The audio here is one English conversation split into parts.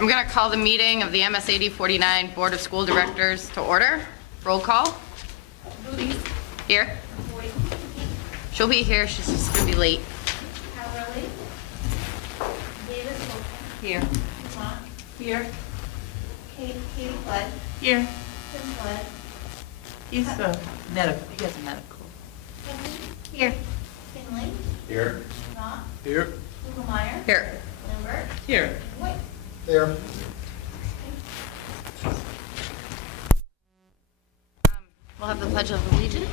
I'm going to call the meeting of the MSAD 49 Board of School Directors to order. Roll call. Please. Here. She'll be here. She's just going to be late. Haverly. David Wilson. Here. Lamont. Here. Katie Flood. Here. Tim Flood. He's a medical. He has a medical. Henry. Here. Finley. Here. Knott. Here. Lugemeyer. Here. Lambert. Here. White. Here. We'll have the Pledge of Allegiance.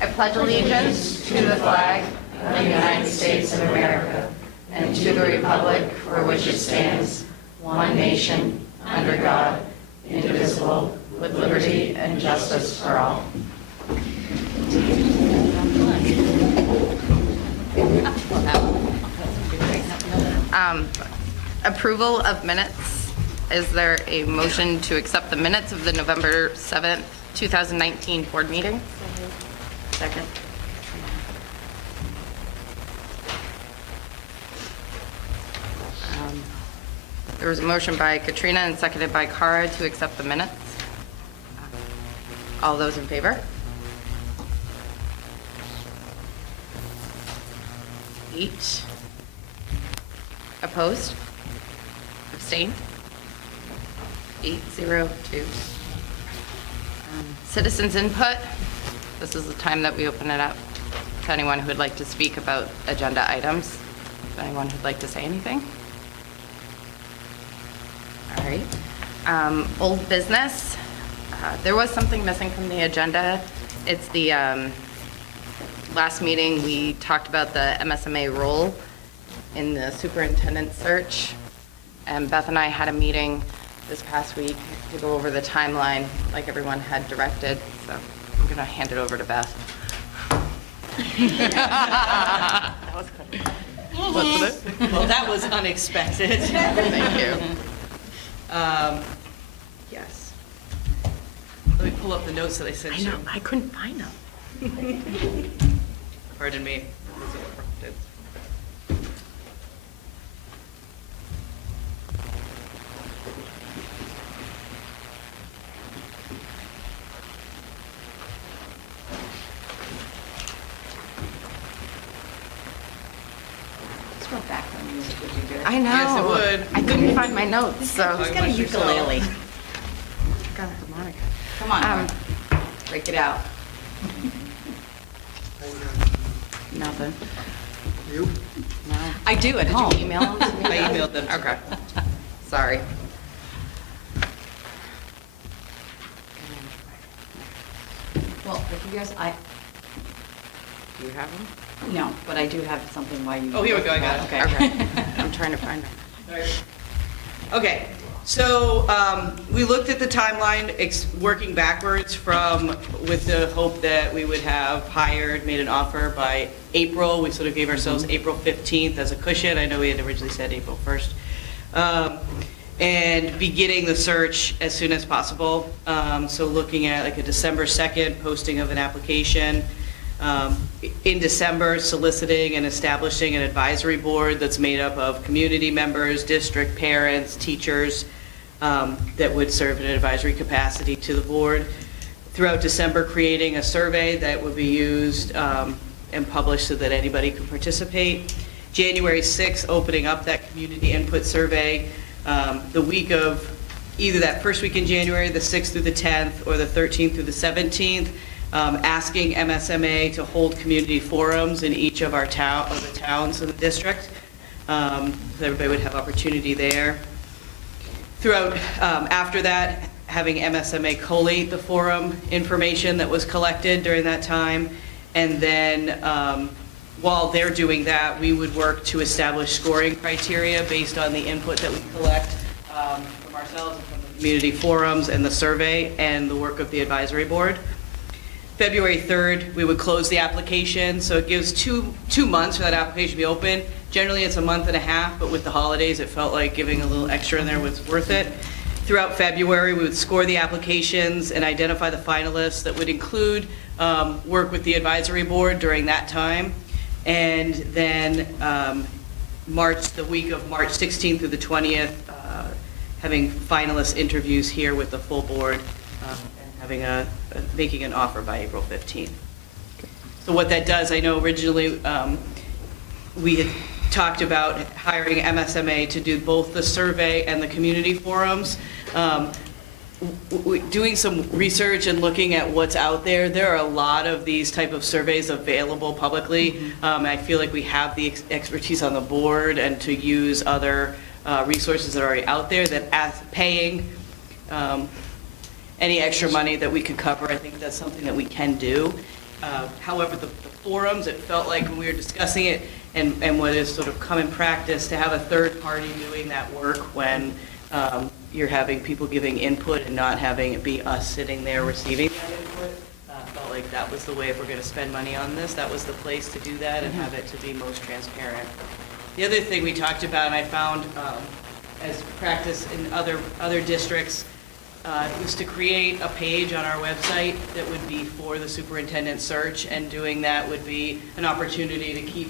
I pledge allegiance to the flag of the United States of America and to the republic for which it stands, one nation, under God, indivisible, with liberty and justice for all. Approval of minutes. Is there a motion to accept the minutes of the November 7th, 2019 board meeting? Second. There was a motion by Katrina and seconded by Cara to accept the minutes. All those in favor? 8. Opposed? Abstained? 802. Citizens input. This is the time that we open it up to anyone who would like to speak about agenda items. Anyone who'd like to say anything? All right. Old business. There was something missing from the agenda. It's the last meeting we talked about the MSMA role in the superintendent search. And Beth and I had a meeting this past week to go over the timeline like everyone had directed. So I'm going to hand it over to Beth. That was quick. Wasn't it? Well, that was unexpected. Thank you. Yes. Let me pull up the notes that I sent I you. know, I couldn't find them. Pardon me. I know. Yes, it would. I couldn't find my notes, so. He's got a ukulele. Got a harmonica. Come on. Break it out. Nothing. You? No. I do at home. Did you email them to me? I emailed them. Okay. Sorry. Well, if you guys, Do you have them? no, but I do have something while you. Oh, here we go, I got it. Okay. Okay. I'm trying to find them. Okay, so we looked at the timeline, working backwards from, with the hope that we would have hired, made an offer by April. We sort of gave ourselves April 15th as a cushion. I know we had originally said April 1st. And beginning the search as soon as possible. So looking at like a December 2nd posting of an application. In December, soliciting and establishing an advisory board that's made up of community members, district parents, teachers that would serve in an advisory capacity to the board. Throughout December, creating a survey that would be used and published so that anybody could participate. January 6th, opening up that community input survey. The week of either that first week in January, the 6th through the 10th, or the 13th through the 17th. Asking MSMA to hold community forums in each of the towns in the district, so everybody would have opportunity there. Throughout, after that, having MSMA collate the forum information that was collected during that time, and then while they're doing that, we would work to establish scoring criteria based on the input that we collect from ourselves and from the community forums and the survey and the work of the advisory board. February 3rd, we would close the application, so it gives two months for that application to be open. Generally, it's a month and a half, but with the holidays, it felt like giving a little extra in there was worth it. Throughout February, we would score the applications and identify the finalists that would include work with the advisory board during that time. And then the week of March 16th through the 20th, having finalist interviews here with the full board, and making an offer by April 15th. So what that does, I know originally we had talked about hiring MSMA to do both the survey and the community forums. Doing some research and looking at what's out there, there are a lot of these type of surveys available publicly. I feel like we have the expertise on the board and to use other resources that are already out there that paying any extra money that we could cover, I think that's something that we can do. However, the forums, it felt like when we were discussing it and what is sort of common practice to have a third party doing that work when you're having people giving input and not having it be us sitting there receiving that input. Felt like that was the way, if we're going to spend money on this, that was the place to do that and have it to be most transparent. The other thing we talked about, and I found as practice in other districts, was to create a page on our website that would be for the superintendent search, and doing that would be an opportunity to keep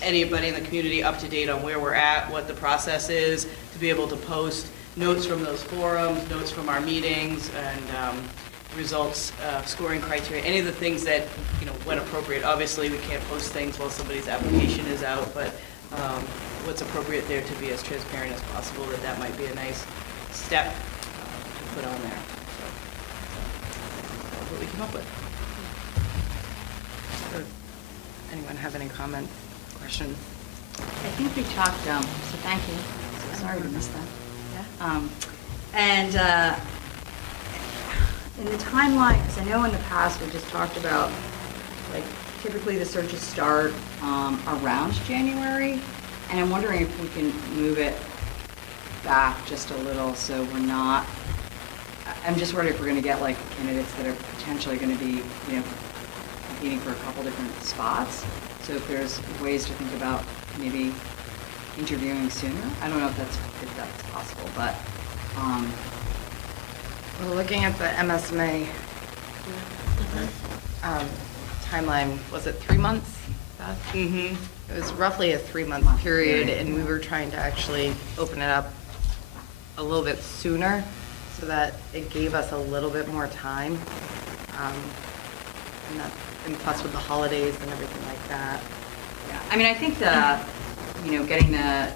anybody in the community up to date on where we're at, what the process is, to be able to post notes from those forums, notes from our meetings, and results, scoring criteria, any of the things that, when appropriate. Obviously, we can't post things while somebody's application is out, but what's appropriate there to be as transparent as possible, that might be a nice step to put on there. So that's what we came up with. Anyone have any comments, questions? I think we talked, so thank you. So sorry to miss that. Yeah. And in the timeline, because I know in the past we just talked about, like, typically the searches start around January, and I'm wondering if we can move it back just a little so we're not, I'm just worried if we're going to get like candidates that are potentially going to be, competing for a couple different spots. So if there's ways to think about maybe interviewing sooner, I don't know if that's possible, but. Well, looking at the MSMA timeline, was it 3 months, Beth? Mm-hmm. It was roughly a 3-month period, and we were trying to actually open it up a little bit sooner so that it gave us a little bit more time. And plus with the holidays and everything like that. Yeah, I mean, I think getting the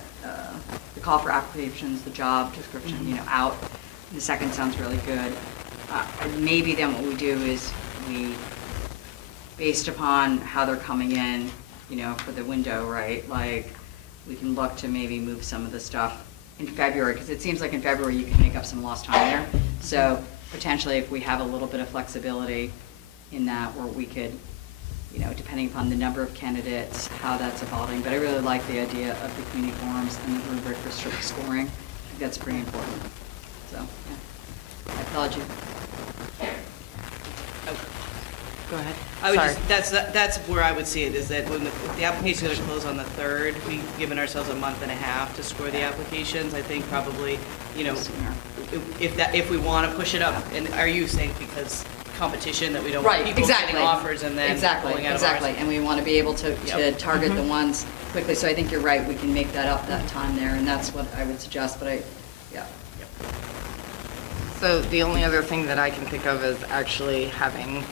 call for applications, the job description, out in a second sounds really good. Maybe then what we do is based upon how they're coming in, for the window, right? Like, we can look to maybe move some of the stuff in February, because it seems like in February you can make up some lost time there. So potentially if we have a little bit of flexibility in that, where we could, depending upon the number of candidates, how that's evolving. But I really like the idea of the community forums and the rubric for scoring. I think that's pretty important. So, yeah. I applaud you. Go ahead. Sorry. That's where I would see it, is that when the applications are closed on the 3rd, we've given ourselves a month and a half to score the applications. I think probably, if we want to push it up, and are you saying because competition, that we don't want people getting offers and then pulling out of ours? And we want to be able to target the ones quickly. So I think you're right, we can make that up that time there, and that's what I would suggest, but yeah. So the only other thing that I can think of is actually having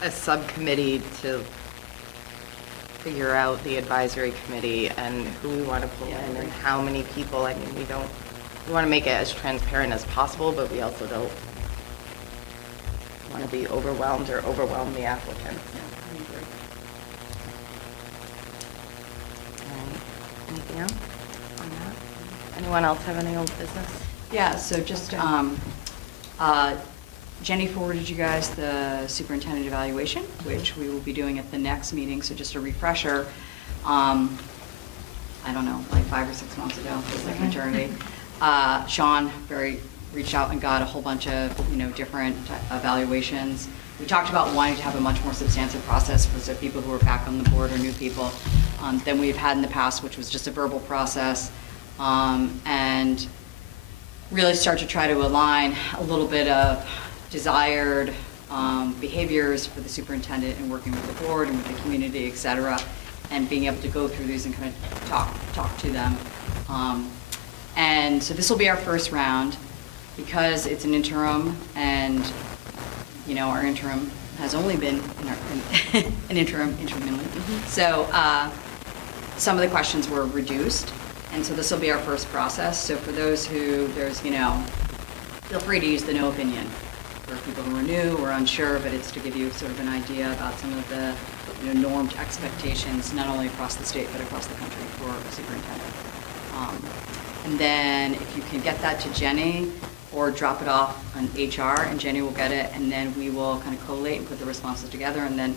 a subcommittee to figure out the advisory committee and who we want to pull in and how many people. I mean, we want to make it as transparent as possible, but we also don't want to be overwhelmed or overwhelm the applicants. Anything else on that? Anyone else have any old business? Yeah, so just, Jenny forwarded you guys the superintendent evaluation, which we will be doing at the next meeting. So just a refresher, I don't know, like 5 or 6 months ago, it's like maternity. Sean reached out and got a whole bunch of, different evaluations. We talked about wanting to have a much more substantive process for the people who are back on the board or new people than we've had in the past, which was just a verbal process. And really start to try to align a little bit of desired behaviors for the superintendent and working with the board and with the community, et cetera, and being able to go through these and kind of talk to them. And so this will be our first round because it's an interim and, you know, our interim has only been an interim intermittently. So some of the questions were reduced, and so this will be our first process. So for those who there's, you know, feel free to use the no opinion for people who are new or unsure, but it's to give you sort of an idea about some of the, you know, normed expectations, not only across the state, but across the country for a superintendent. And then if you can get that to Jenny or drop it off on HR, and Jenny will get it, and then we will kind of collate and put the responses together, and then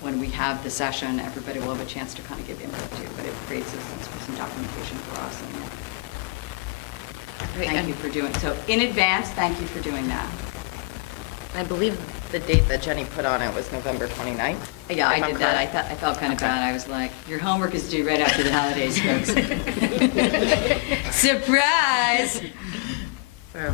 when we have the session, everybody will have a chance to kind of give input too, but it creates some documentation for us. And Great. thank you for doing, so in advance, thank you for doing that. I believe the date that Jenny put on it was November 29th. Yeah, if I I'm did that. correct. I felt kind of Okay. bad. I was like, your homework is due right after the holidays, folks. Surprise! So,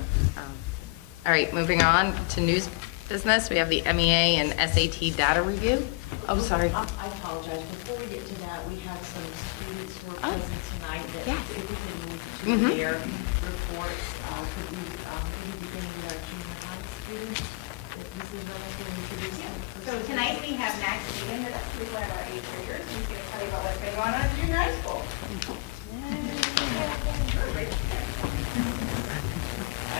all right, moving on to news business. We have the MEA and SAT data review. Oh, sorry. I apologize. Before we get to that, we have some students who are Oh. present tonight that Yes. if we could move Mhm. to their reports, could we, maybe beginning with our junior high students, if Mrs. Reynolds will introduce them. So tonight we have Max Egan with us, who's one of our eighth graders. He's going to tell you about what's been going on in junior high school.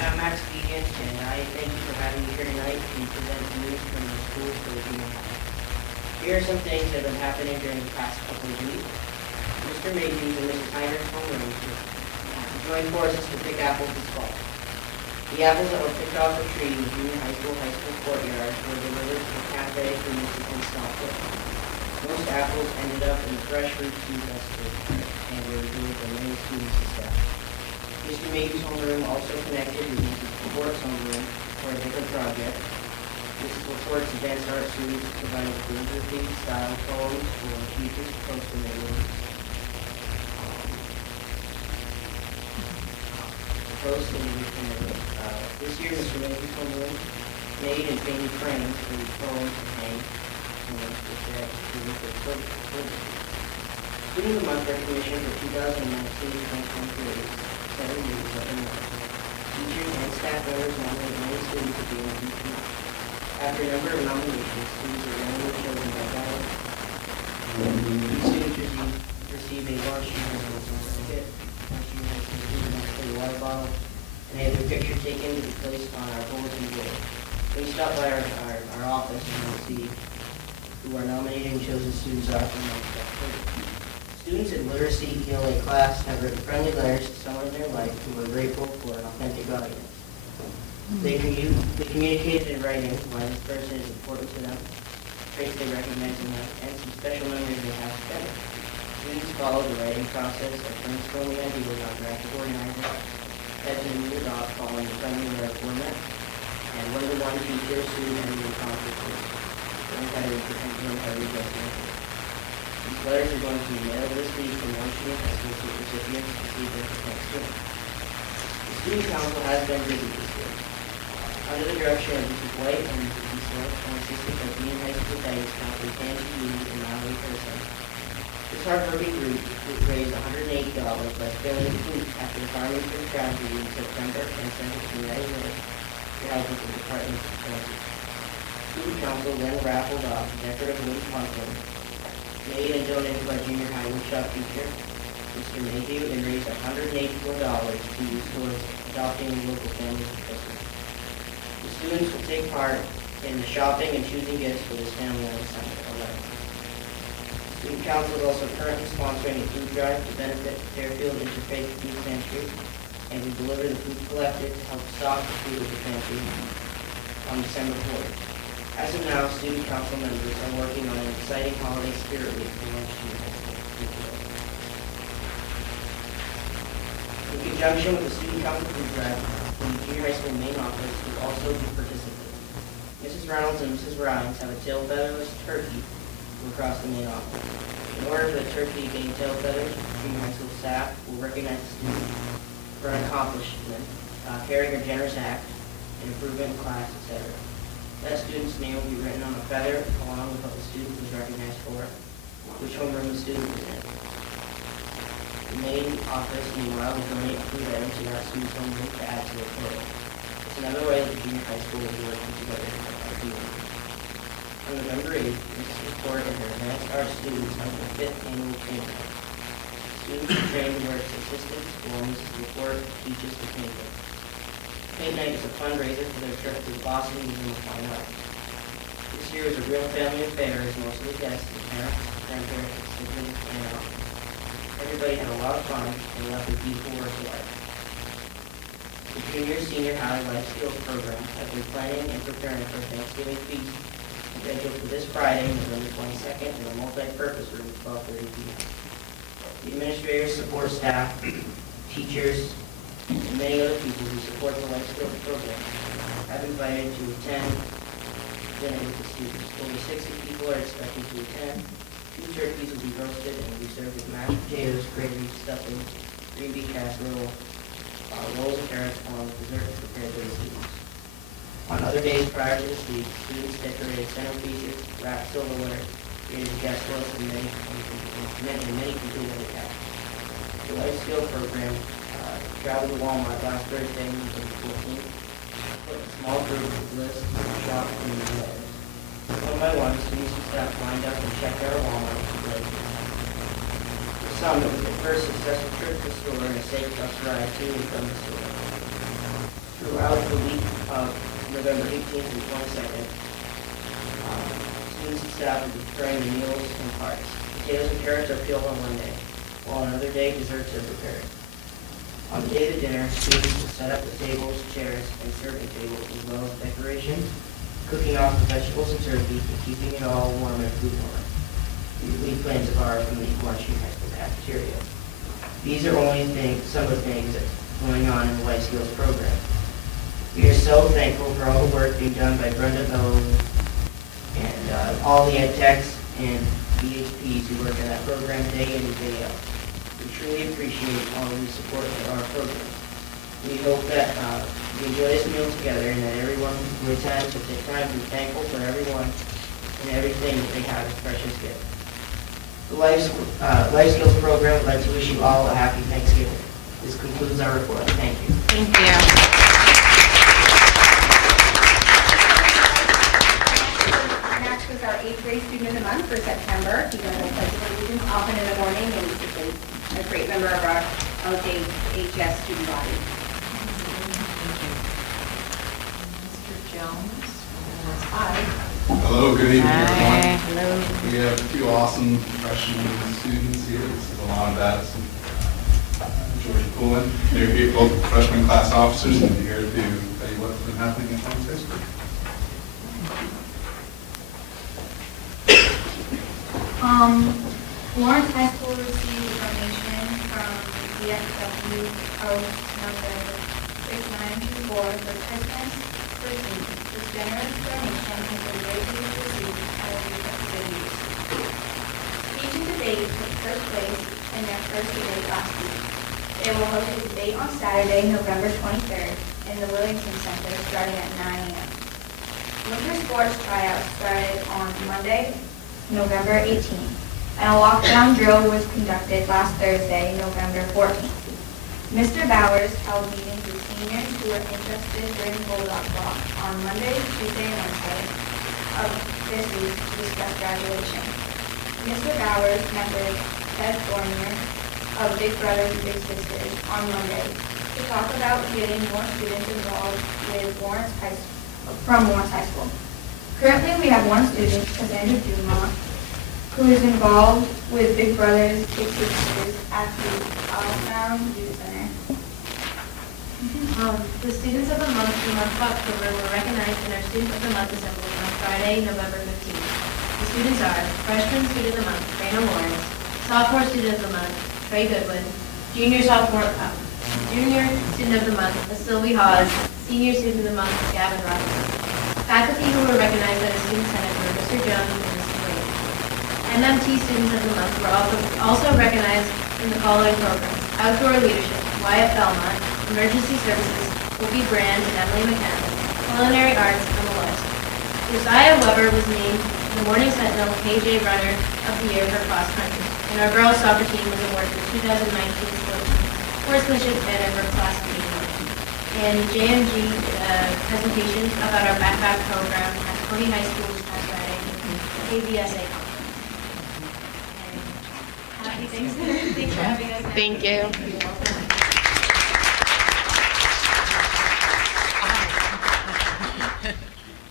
I'm Max Egan, and I thank you for having me here tonight to present news from the schools for the junior high. Here are some things that have been happening during the past couple of weeks. Mr. Mayhews and Mrs. Heiner's homeroom joined forces to pick apples this fall. The apples that were picked off the tree in the junior high school courtyard were delivered to the cafe for use in Stockton. Most apples ended up in the fresh fruit juice dumpster and were reviewed by many students and staff. Mr. Mayhew's homeroom also connected with Mrs. LaPorte's homeroom for a different project. Mrs. LaPorte's advanced art students provided calligraphy style poems for teachers to post in their rooms. Post in their room. This year, Mr. Mayhew's homeroom made and painted frames for these poems to hang in the Student of the Month recognition for 2019-2020 7 years up in March. Teachers and staff members nominate many students to be in the youth month. After a number of nominations, students are randomly chosen by ballot. These students receive a large junior high school certificate, large junior high school student must play a water bottle, and they have their picture taken to be placed on our bulletin board. When you stop by our office, and you'll see who are nominated and chosen students are from the Students in literacy ELA class have written friendly letters to someone in their life who are grateful for an authentic audience. They communicated in writing why this person is important to them, traits they recognize in them, and some special memories they have together. Students follow the writing process of brainstorming ideas on graphic organizing, as in moved off following the friendly letter format, and one-to-one teacher student and the conflict. One kind of These letters are going to be mailed this week from one student high school to recipients to see their next student. The student council has been busy this year. Under the direction of Mrs. White and Mrs. Eastler, and assisted by Dean High School Guidance Counselor Candy Hughes and Mallory Person, this hard-working group raised $180 by filling food after the Farmington tragedy in September and sent it to United Way to help with the Department's expenses. Student council then raffled off a decorative wooden pumpkin made and donated by junior high woodshop teacher Mr. Mayhew, and raised $184 to use towards adopting a local family for Christmas. The students will take part in the shopping and choosing gifts for this family on December 11th. Student council is also currently sponsoring a food drive to benefit Fairfield Interfaith Food Pantry, and we deliver the food collected to help stock the food of the pantry on December 4th. As of now, student council members are working on an exciting holiday spirit week for Lynch Junior High School. In conjunction with the student council food drive, the junior high school main office will also be participating. Mrs. Reynolds and Mrs. Rhines have a tail featherless turkey from across the main office. In order for the turkey to gain tail feathers, junior high school staff will recognize the student for an accomplishment, carrying a generous act, an improvement in class, etc. That student's name will be written on a feather along with what the student was recognized for, which homeroom the student was in. The main office, meanwhile, will donate food items to that student's homeroom to add to their total. It's another way that the junior high school will be working together to help our community. On November 8th, Mrs. McCord and her advanced art students held their 5th annual paint night. Students are trained to work as assistants while Mrs. McCord teaches the painting. Paint night is a fundraiser for their trip to the Boston Museum of Fine Art. This year is a real family affair as most of the guests are parents, grandparents, siblings, and aunts. Everybody had a lot of fun and left a beautiful work of art. The junior senior high life skills program has been planning and preparing for Thanksgiving feast scheduled for this Friday, November 22nd, in a multi-purpose room at 12:30 p.m. The administrators, support staff, teachers, and many other people who support the life skills program have invited to attend dinner with the students. Over 60 people are expected to attend. 2 turkeys will be roasted and will be served with mashed potatoes, gravy, stuffing, green bean casserole, rolls of carrots, along with dessert prepared for the students. On other days prior to this week, students decorated centerpieces, wrapped silverware, created guest lists, and many completed other tasks. The life skill program traveled to Walmart last Thursday, November 14th, put a small group of lists, shop, and letters. One by one, students and staff lined up and checked out Walmart with For some, it was the first successful trip to the store and a safe bus ride to and from the store. Throughout the week of November 18th and 22nd, students and staff will be preparing the meals and parts. Potatoes and carrots are peeled on one day, while on another day, desserts are prepared. On the day of the dinner, students will set up the tables, chairs, and serving tables, as well as decorations, cooking off the vegetables and turkey, and keeping it all warm in a food warmer. These plans of ours from the Washington High School cafeteria. These are only some of the things that's going on in the life skills program. We are so thankful for all the work being done by Brenda Bellow and all the ed techs and BHPs who work in that program day in and day out. We truly appreciate all of the support for our program. We hope that we enjoy this meal together and that everyone who attends will take time to be thankful for everyone and everything that they have as precious gift. The Life Skills program would like to wish you all a happy Thanksgiving. This concludes our report. Thank you. Thank you. Max was our 8th grade student of the month for September. He does our pledge of allegiance often in the morning, and he's just a great member of our LJHS student body. Mr. Jones, aye. Hello, good evening, everyone. Hello. We have 2 awesome freshman students here. This is Alana Batts and Georgia Poulin. They're both freshman class officers, and they're here to tell you what's been happening in Holmes High School. Lawrence High School received a donation from VFW Post number 6924 for Christmas for students. This generous donation has been greatly received and will be put to good use. Speech and debate took first place in their first debate last week. They will host a debate on Saturday, November 23rd in the Williamson Center starting at 9 a.m. Winter sports tryouts started on Monday, November 18th, and a lockdown drill was conducted last Thursday, November 14th. Mr. Bowers held meetings with seniors who were interested during Bulldog Walk on Monday, Tuesday, and Wednesday of this week to discuss graduation. Mr. Bowers met with Ted Fournier of Big Brothers Big Sisters on Monday to talk about getting more students involved with from Lawrence High School. Currently, we have one student, Cassandra Dumont, who is involved with Big Brothers Big Sisters at the Allentown Youth Center. The Students of the Month for the month of October were recognized in our Student of the Month Assembly on Friday, November 15th. The students are Freshman Student of the Month, Brandon Lawrence, Sophomore Student of the Month, Trey Goodwin, Junior Student of the Month, Sylvie Hawes, Senior Student of the Month, Gavin Robinson. Faculty who were recognized at a Student Senate were Mr. Jones and Mr. Williams. MMT Students of the Month were also recognized in the following programs: Outdoor Leadership, Wyatt Belmont, Emergency Services, Whoopi Brand and Emily McKenna, Culinary Arts, Emma West. Josiah Weber was named the Morning Sentinel KJ Runner of the Year for cross country, and our girls soccer team was awarded the 2019 Sportsmanship Banner for Class B. And JMG presentation about our backpack program at Cody High School this past Friday, KBSA conference. And happy Thanksgiving. Thanks for having us. Thank you.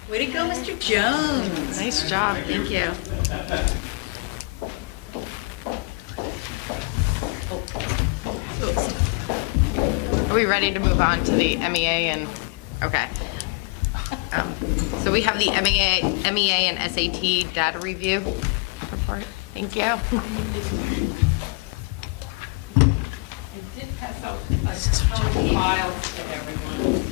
Way to go, Mr. Jones. Nice job, thank you. Are we ready to move on to the MEA and, okay. So we have the MEA and SAT data review report. Thank you. I did pass out a ton of files to everyone.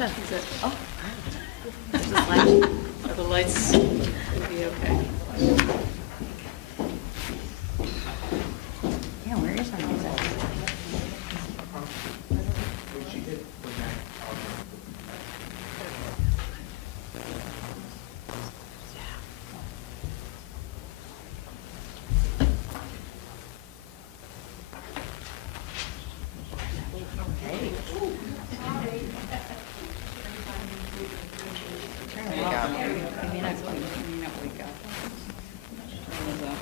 Are the lights going to be okay? Yeah, where is my music? There you go. Maybe that's why you may not wake up. Turn those up.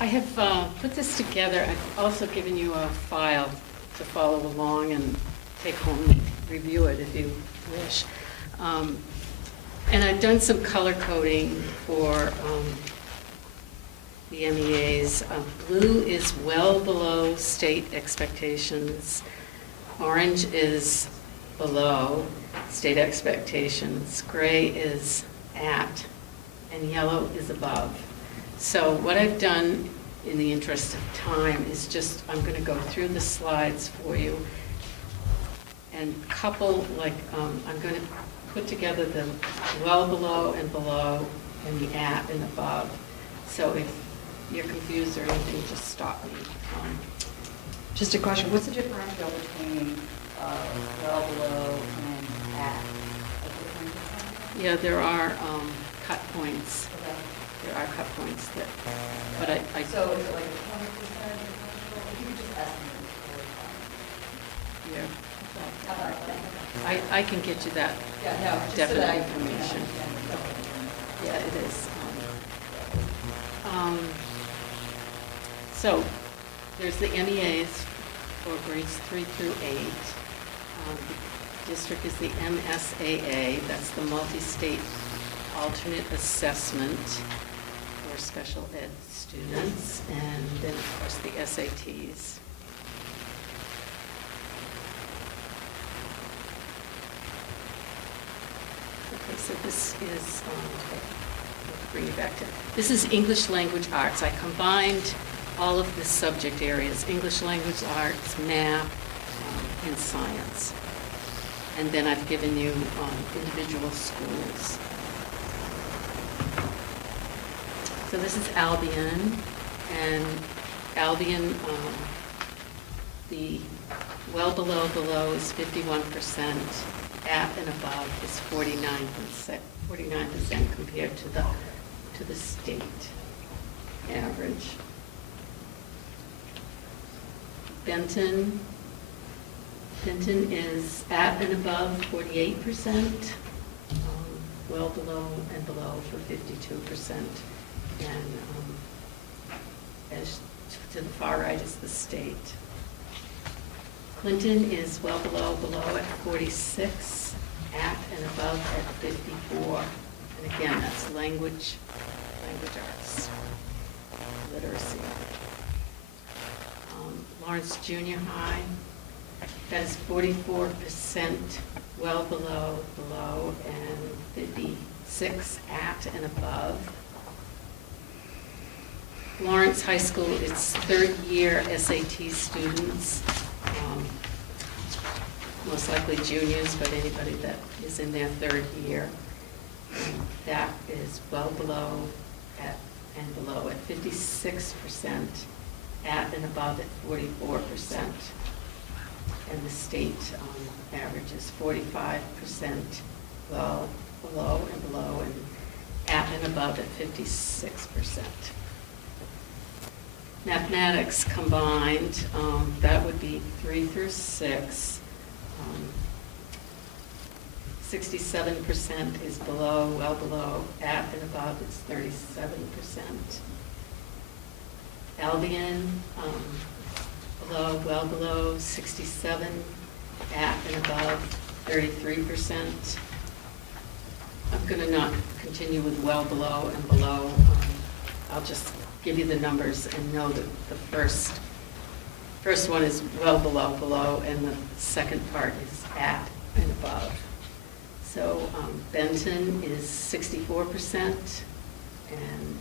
I have put this together. I've also given you a file to follow along and take home and review it if you wish. And I've done some color coding for the MEAs. Blue is well below state expectations. Orange is below state expectations. Gray is at, and yellow is above. So what I've done in the interest of time is just, I'm going to go through the slides for you and couple, like, I'm going to put together the well below and below and the at and above. So if you're confused or anything, just stop me. Just a question, what's the differential between well below and at? Yeah, there are cut points. There are cut points that, but I. So is it like a 20% differential? If you could just estimate it. Yeah. How about that? I can get you that Yeah, no, just so definite that I information. Yeah, it is. So there's the MEAs for grades 3 through 8. The district is the MSAD, that's the multi-state alternate assessment for special ed students, and then of course the SATs. Okay, so this is, bring you back to, this is English language arts. I combined all of the subject areas, English language arts, math, and science. And then I've given you individual schools. So this is Albion, and Albion, the well below is 51%, at and above is 49%, 49% compared to the state average. Benton is at and above 48%, well below and below for 52%. And as to the far right is the state. Clinton is well below at 46, at and above at 54. And again, that's language arts, literacy. Lawrence Junior High, that is 44% well below, and 56 at and above. Lawrence High School, it's third year SAT students, most likely juniors, but anybody that is in their third year. And that is well below and below at 56%, at and above at 44%. And the state average is 45%, well below, and at and above at 56%. Mathematics combined, that would be 3 through 6. 67% is below, well below, at and above it's 37%. Albion, below, well below, 67, at and above 33%. I'm going to not continue with well below and below. I'll just give you the numbers and know that the first one is well below, and the second part is at and above. So Benton is 64% and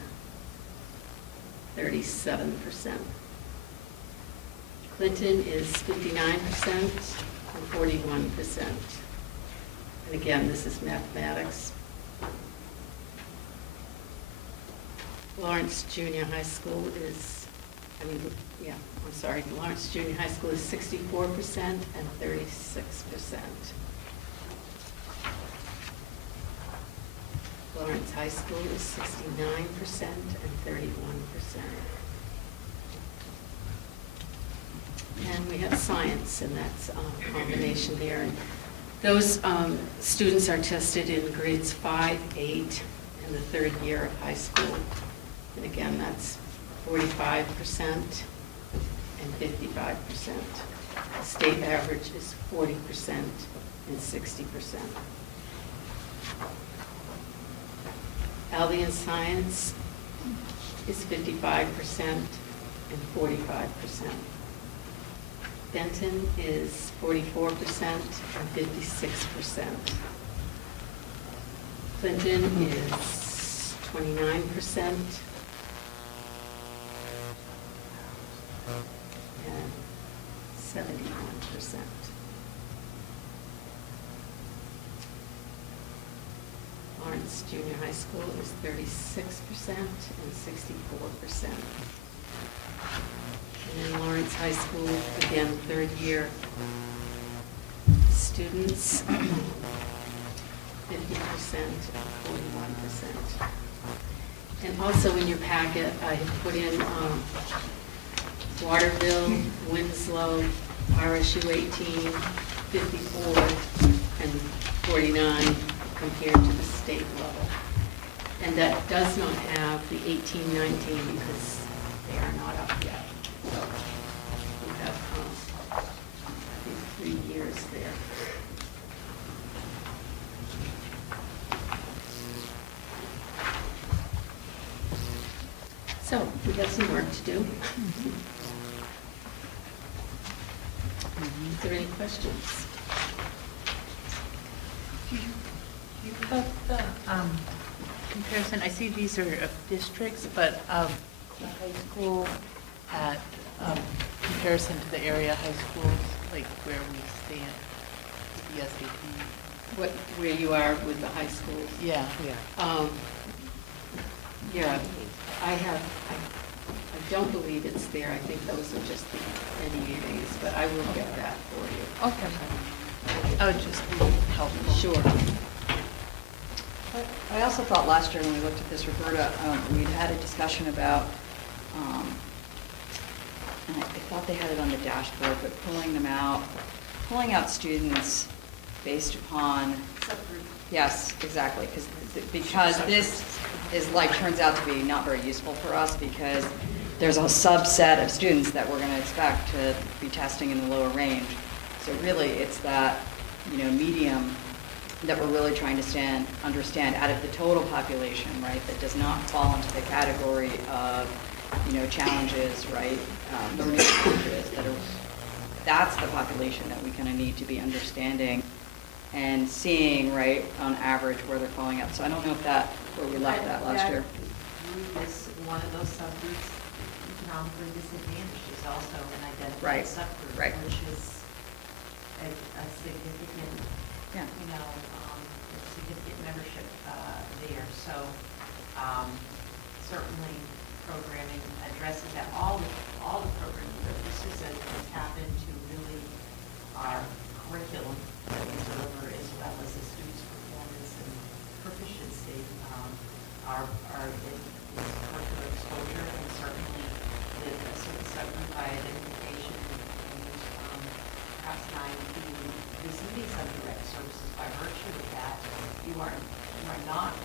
37%. Clinton is 59% and 41%. And again, this is mathematics. Lawrence Junior High School is, Lawrence Junior High School is 64% and 36%. Lawrence High School is 69% and 31%. And we have science, and that's a combination there. And those students are tested in grades 5, 8, and the third year of high school. And again, that's 45% and 55%. The state average is 40% and 60%. Albion Science is 55% and 45%. Benton is 44% and 56%. Clinton is 29% and 71%. Lawrence Junior High School is 36% and 64%. And then Lawrence High School, again, third year students, 50% and 41%. And also in your packet, I have put in Waterville, Winslow, RSU 18, 54, and 49 compared to the state level. And that does not have the 18, 19 because they are not up yet. So we have, I think, 3 years there. So we have some work to do. Is there any questions? You put the comparison, I see these are of districts, but the high school at comparison to the area high schools, like where we stand with the SAT. Where you are with the high schools? Yeah. Yeah, I don't believe it's there. I think those are just the NEAs, but I will get that for you. Okay. I would just be helpful. Sure. I also thought last year when we looked at this, Roberta, we'd had a discussion about, and I thought they had it on the dashboard, but pulling out students based upon. Yes, exactly, because because this is like, turns out to be not very useful for us because there's a subset of students that we're gonna expect to be testing in the lower range. So really, it's that, medium that we're really trying to understand out of the total population, right, that does not fall into the category of, challenges, right, learning challenges that's the population that we kind of need to be understanding and seeing, right, on average where they're falling out. So I don't know if where we left that last year. Group is one of those subgroups economically disadvantaged is also an Right, identified subgroup, right. which is a significant, Yeah. significant membership there. So certainly programming addresses that. All the programming, but this is a tap into really our curriculum that we deliver as well as the students' performance and proficiency. Our curricular exposure and certainly the certain subgroup by identification and perhaps 9P receiving some direct services by virtue of that. You are not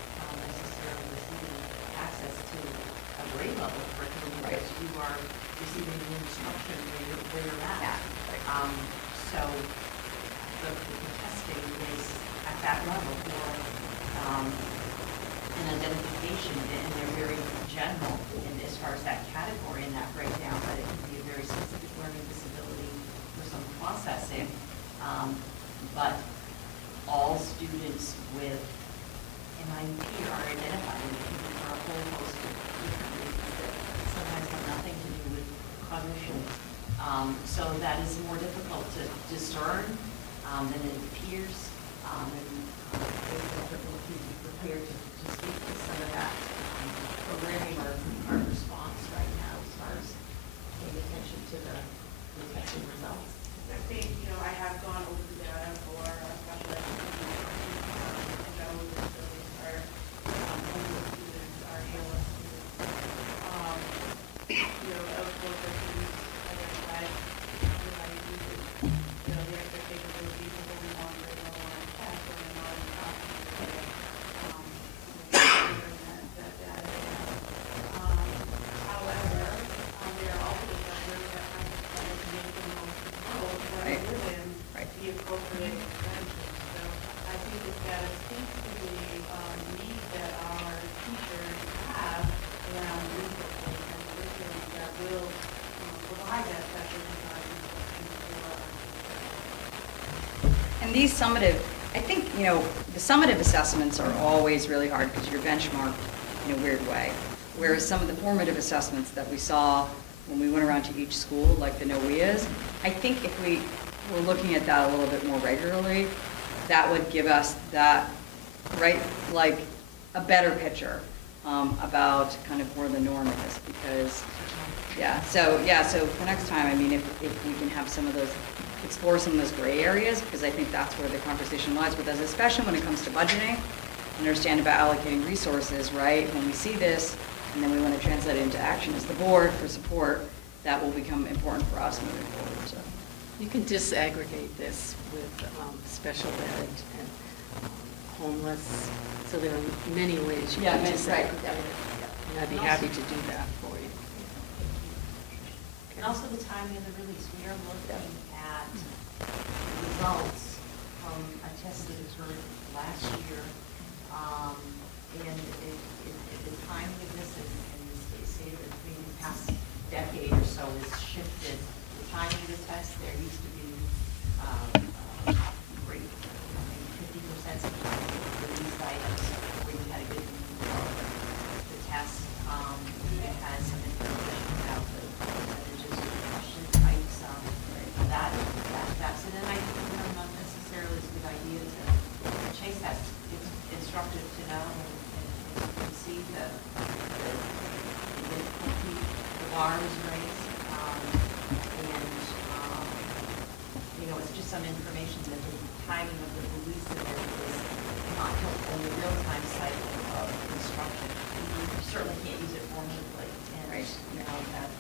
necessarily receiving access to a grade level curriculum because you are receiving the instruction where you're at. Yeah. So the testing is at that level for an identification, and they're very general in as far as that category and that breakdown, but it can be a very specific learning disability for some processing. But all students with MIP are identified for a whole host of different reasons that sometimes have nothing to do with cognition. So that is more difficult to discern than it appears. And we be prepared to speak to some of that programming or our response right now as far as paying attention to the testing results. I think, I have gone over the data for special education, general disabilities, our homeless students, our ALS students, eligible for students identified, everybody uses, the expectation would be for what we want, grade level and test, or we're not in that data. However, there are also numbers that might make the most growth Right. rather than Right. the appropriate intervention. So I think this data speaks to the need that our teachers have around resources and curriculum that will provide that special education for And these summative, I think, the summative assessments are always really hard because you're benchmarked in a weird way. Whereas some of the formative assessments that we saw when we went around to each school, like the NOEAs, I think if we were looking at that a little bit more regularly, that would give us that, right, like a better picture about kind of where the norm is because, so for next time, I mean, if we can have some of those, explore some of those gray areas, because I think that's where the conversation lies with us, especially when it comes to budgeting, understand about allocating resources, right? When we see this, and then we want to translate it into action as the board for support, that will become important for us moving forward, so. You can disaggregate this with special ed and homeless, so there are many ways you can disaggregate it. And I'd be happy to do that for you. And also the timing of the release. We are looking at results from a test that occurred last year. And the timeliness and the state of the past decade or so has shifted. The timing of the test, there used to be great, 50% sometimes of these items where you had a good the test. It has some information about the percentages of question types. That's it. And I think not necessarily it's a good idea to chase that. It's instructive to know and see the difficulty, the bar is raised. It's just some information that the timing of the release of it is not helpful in the real-time cycle of instruction. You certainly can't use it formatively. And, that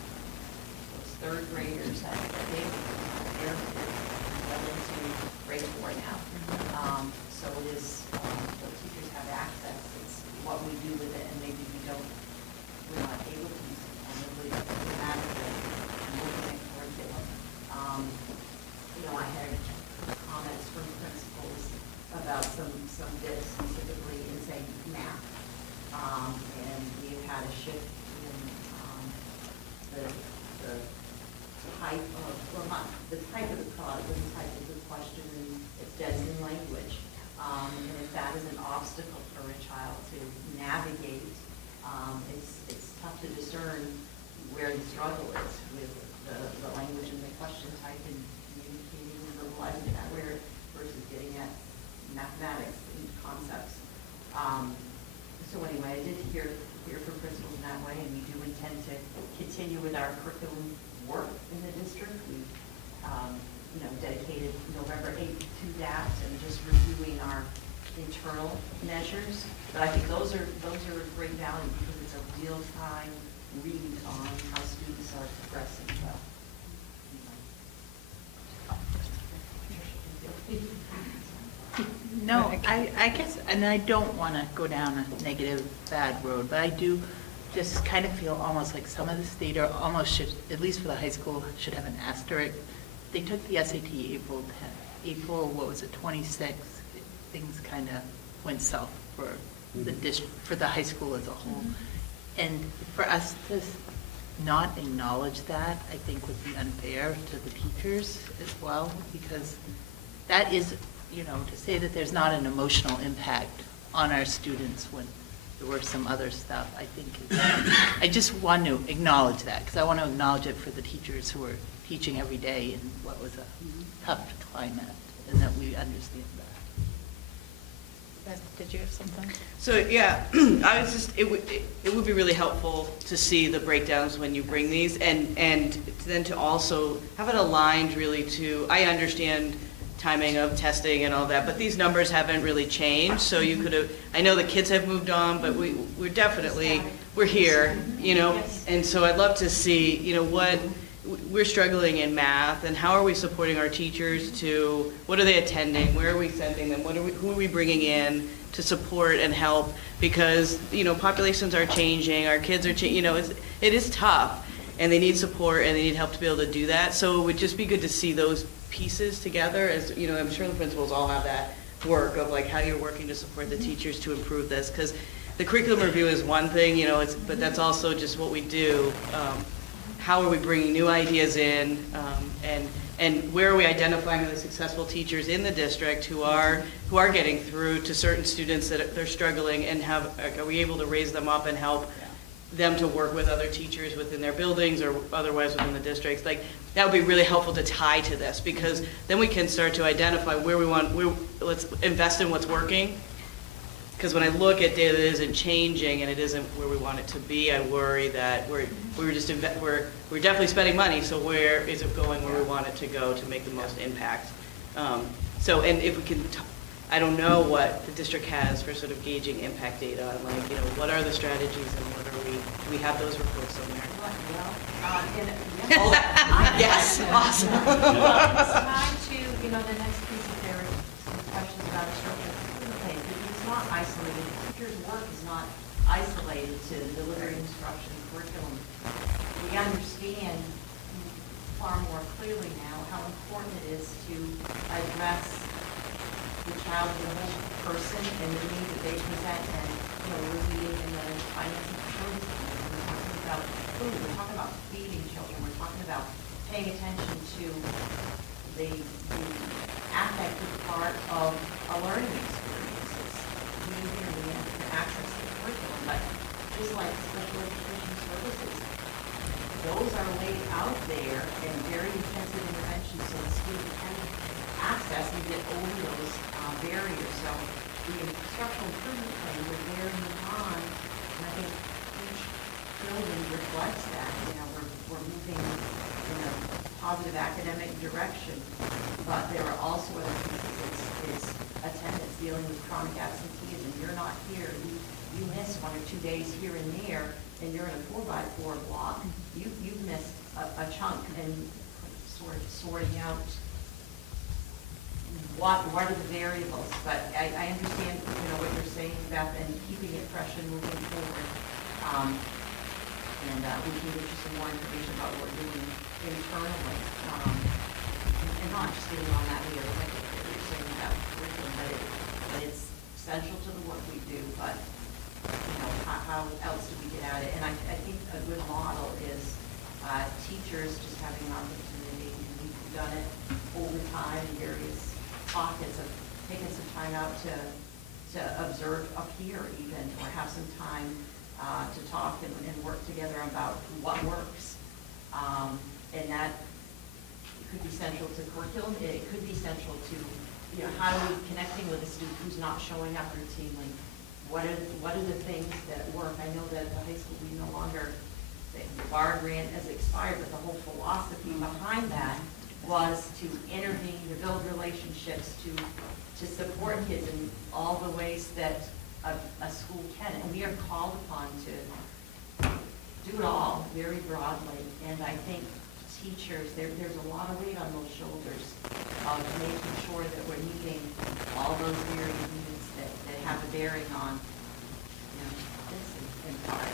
those third graders, they're well into grade 4 now. So it is, the teachers have access. It's type of, or not the type of the product, but the type of the question, and it's dense in language. And if that is an obstacle for a child to navigate, it's tough to discern where the struggle is with the language and the question type and communicating and verbalizing that where versus getting at mathematics and concepts. So anyway, I did hear from principals in that way, and we do intend to continue with our curriculum work in the district. We've, dedicated November 8th to that and just reviewing our internal measures. But I think those are of great value because it's a real-time read on how students are progressing well. No, I guess, and I don't want to go down a negative, bad road, but I do just kind of feel almost like some of this data almost should, at least for the high school, should have an asterisk. They took the SAT April, what was it, 26th, things kind of went south for the district, for the high school as a whole. And for us to not acknowledge that, I think would be unfair to the teachers as well, because that is, to say that there's not an emotional impact on our students when there were some other stuff, I think I just want to acknowledge that, because I want to acknowledge it for the teachers who are teaching every day in what was a tough climate, and that we understand that. Beth, did you have something? So, yeah, it would be really helpful to see the breakdowns when you bring these, and then to also have it aligned really to, I understand timing of testing and all that, but these numbers haven't really changed, so you could have, I know the kids have moved on, but we're definitely, we're here, and so I'd love to see, what, we're struggling in math, and how are we supporting our teachers to, what are they attending, where are we sending them, who are we bringing in to support and help, because, populations are changing, our kids are changing, it is tough, and they need support, and they need help to be able to do that, so it would just be good to see those pieces together, as, I'm sure the principals all have that work of like how you're working to support the teachers to improve this, because the curriculum review is one thing, but that's also just what we do. How are we bringing new ideas in, and where are we identifying the successful teachers in the district who are getting through to certain students that they're struggling, and are we able to raise them up and help them to work with other teachers within their buildings or otherwise within the districts? Like, that would be really helpful to tie to this, because then we can start to identify let's invest in what's working. Because when I look at data that isn't changing and it isn't where we want it to be, I worry that we're definitely spending money, so where is it going where we want it to go to make the most impact? And if we can, I don't know what the district has for sort of gauging impact data, and like, what are the strategies and what are do we have those reports somewhere? Yes, awesome. Well, it's time to, the next piece of there are some questions about instruction. Okay, it's not isolated. The teacher's work is not isolated to delivering instruction curriculum. We understand far more clearly now how important it is to address the child as a whole person and the needs that they present, and we're leading in the financing facilities. We're talking about food, we're talking about feeding children, we're talking about paying attention to the affective part of a learning experiences. We hear the access to curriculum, but just like special education services, those are laid out there in very intensive interventions so the student can access and get over those barriers. So the instructional improvement plan was there in the on, and I think each building reflects that. We're moving in a positive academic direction, but there are also other pieces. It's attendance, dealing with chronic absenteeism. You're not here. You miss 1 or 2 days here and there, and you're in a 4x4 block. You've missed a chunk, and sort of sorting out what are the variables. But I understand what you're saying, Beth, and keeping it fresh and moving forward. And we can get you some more information about what we're doing internally, and not just getting on that video like you're saying about curriculum, but it's essential to the work we do. But how else do we get at it? And I think a good model is teachers just having an opportunity pockets of taking some time out to observe up here even, or have some time to talk and work together about what works. And that could be central to curriculum, it could be central to, how are we connecting with a student who's not showing up routinely? What are the things that work? I know that at the high school, we no longer, the bar grant has expired, but the whole philosophy behind that was to intervene, to build relationships, to support kids in all the ways that a school can. And we are called upon to do it all very broadly. And I think teachers, there's a lot of weight on those shoulders of making sure that we're meeting all those varied needs that have a bearing on this in part.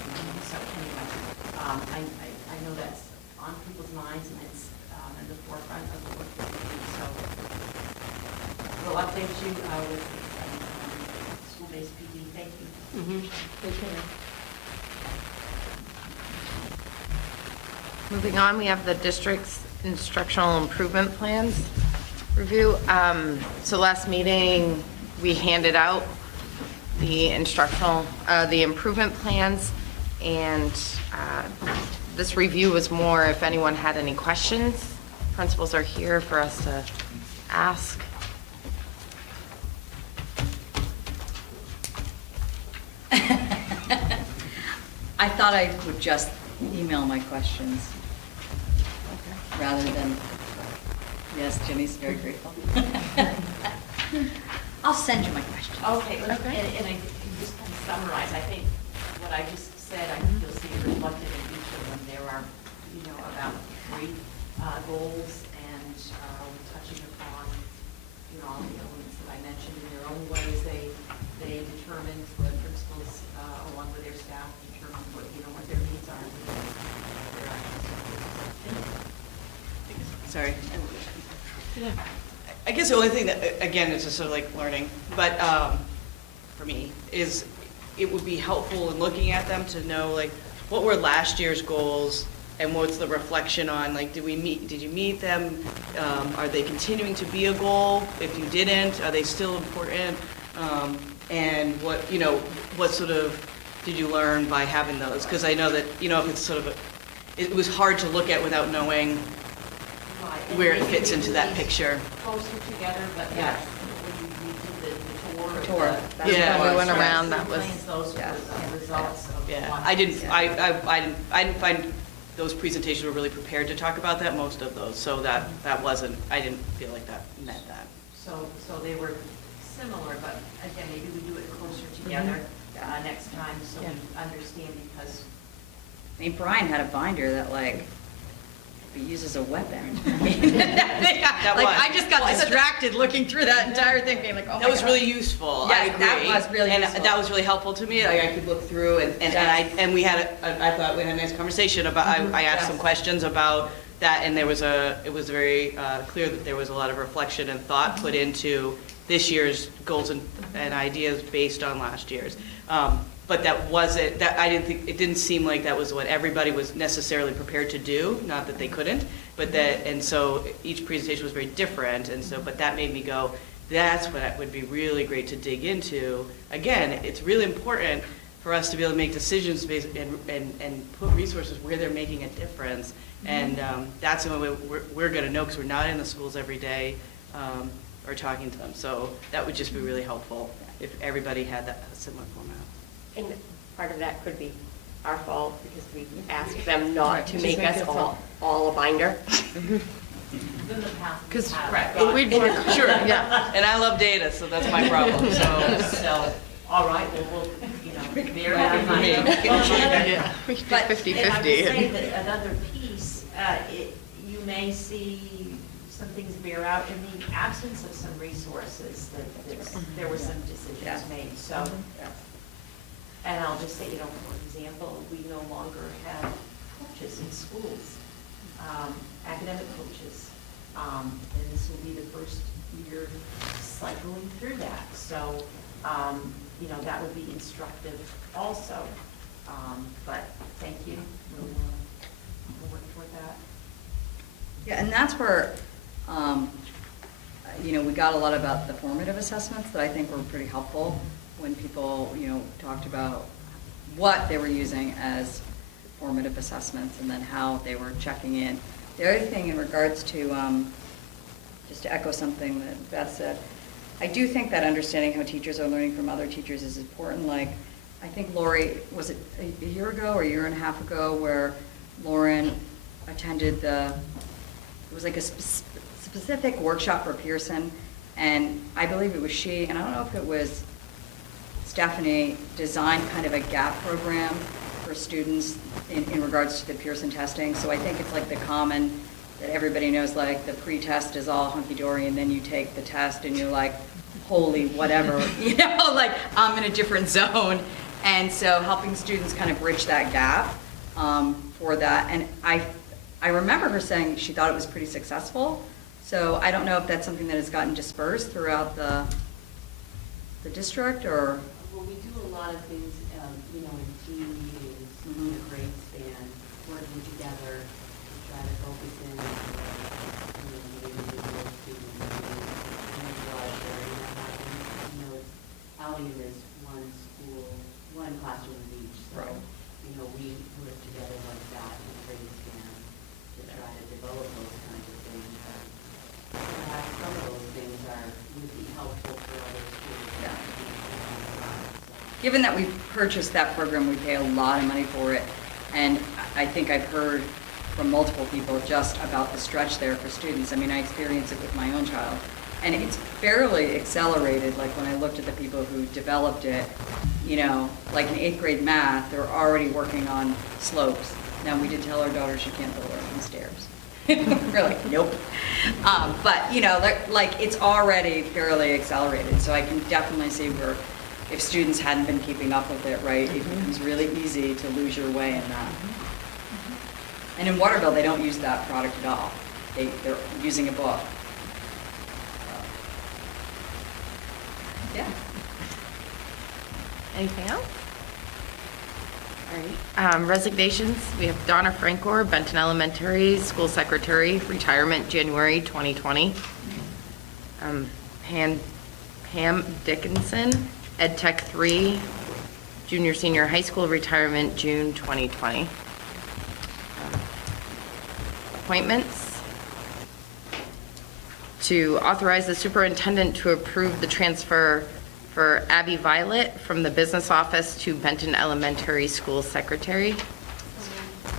So anyway, I know that's on people's minds, and it's in the forefront of the work that we do. So we'll update you with school-based PD. Thank you. Moving on, we have the district's instructional improvement plans review. So last meeting, we handed out the the improvement plans, and this review was more if anyone had any questions. Principals are here for us to ask. I thought I would just email my questions rather than, yes, Jenny's very grateful. I'll send you my questions. Okay, and I can just kind of summarize, I think what I just said, I think you'll see it reflected in each of them. There are, about 3 goals, and touching upon, all the elements that I mentioned in their own ways. They determined, the principals, along with their staff, determined what their needs are. Their actions. Sorry. I guess the only thing that, again, it's just sort of like learning, but for me, is it would be helpful in looking at them to know, like, what were last year's goals and what's the reflection on, like, did you meet them? Are they continuing to be a goal? If you didn't, are they still important? And what sort of did you learn by having those? Because I know that, if it's sort of it was hard to look at without knowing where it fits into that picture. Closer together, but Yeah. we did the Tour. of the- That's Yeah. what we went around, that was- Plans, those were the results of. Yeah, one- I didn't find those presentations were really prepared to talk about that, most of those, so that wasn't, I didn't feel like that meant that. So they were similar, but again, maybe we do it closer together next time, so we understand, because I mean, Brian had a binder that be used as a weapon. I just got distracted looking through that entire thing, being like, oh my That was God. really useful, I Yes, agree. that was really And useful. that was really helpful to me, I could look through, and we had, I thought we had a nice conversation about, I asked some questions about that, and it was very clear that there was a lot of reflection and thought put into this year's goals and ideas based on last year's. But it didn't seem like that was what everybody was necessarily prepared to do, not that they couldn't, and so each presentation was very different, but that made me go, that's what would be really great to dig into. Again, it's really important for us to be able to make decisions and put resources where they're making a difference, and that's the only way we're gonna know, because we're not in the schools every day, or talking to them, so that would just be really helpful if everybody had that similar format. And part of that could be our fault, because we asked them not to make us all a binder. in the past. Because we'd sure, yeah, and I love data, so that's my problem. So, all right, well, bear that in mind. Yeah, we could do But, 50-50. and I will say that another piece, you may see some things bear out in the absence of some resources, that there were some decisions made, so. And I'll just say, for example, we no longer have coaches in schools, academic coaches. And this will be the first year cycling through that. So, that would be instructive also. But thank you. We'll work toward that. Yeah, and that's where, we got a lot about the formative assessments that I think were pretty helpful when people, talked about what they were using as formative assessments and then how they were checking in. The other thing in regards to, just to echo something that Beth said, I do think that understanding how teachers are learning from other teachers is important. Like, I think Lori, was it a year ago or a year and a half ago, where Lauren attended it was like a specific workshop for Pearson, and I believe it was she, and I don't know if it was Stephanie, designed kind of a gap program for students in regards to the Pearson testing. So I think it's like the common that everybody knows, like the pre-test is all hunky-dory, and then you take the test and you're like, holy whatever, like I'm in a different zone. And so helping students kind of bridge that gap for that. And I remember her saying she thought it was pretty successful. So I don't know if that's something that has gotten dispersed throughout the district, or? Well, we do a lot of things, in team meetings, in the grade span, working together to try to focus in on, the individual students and individual sharing that happens. Allium is one school, one classroom of each, so, Right. We work together like that in grade span to try to develop those kinds of things. Perhaps some of those things would be helpful for other schools. Yeah. So. Given that we purchased that program, we pay a lot of money for it, and I think I've heard from multiple people just about the stretch there for students. I mean, I experienced it with my own child, and it's fairly accelerated. Like when I looked at the people who developed it, like in 8th grade math, they're already working on slopes. Now, we did tell our daughter she can't go on the stairs. We're like, nope. But, like it's already fairly accelerated, so I can definitely see where if students hadn't been keeping up with it, right, it becomes really easy to lose your way in that. And in Waterville, they don't use that product at all. They're using a book. Yeah. Anything else? All right. Resignations, we have Donna Frankor, Benton Elementary School Secretary, retirement January 2020. Pam Dickinson, Ed Tech 3, junior senior high school, retirement June 2020. Appointments. To authorize the superintendent to approve the transfer for Abby Violet from the business office to Benton Elementary School Secretary.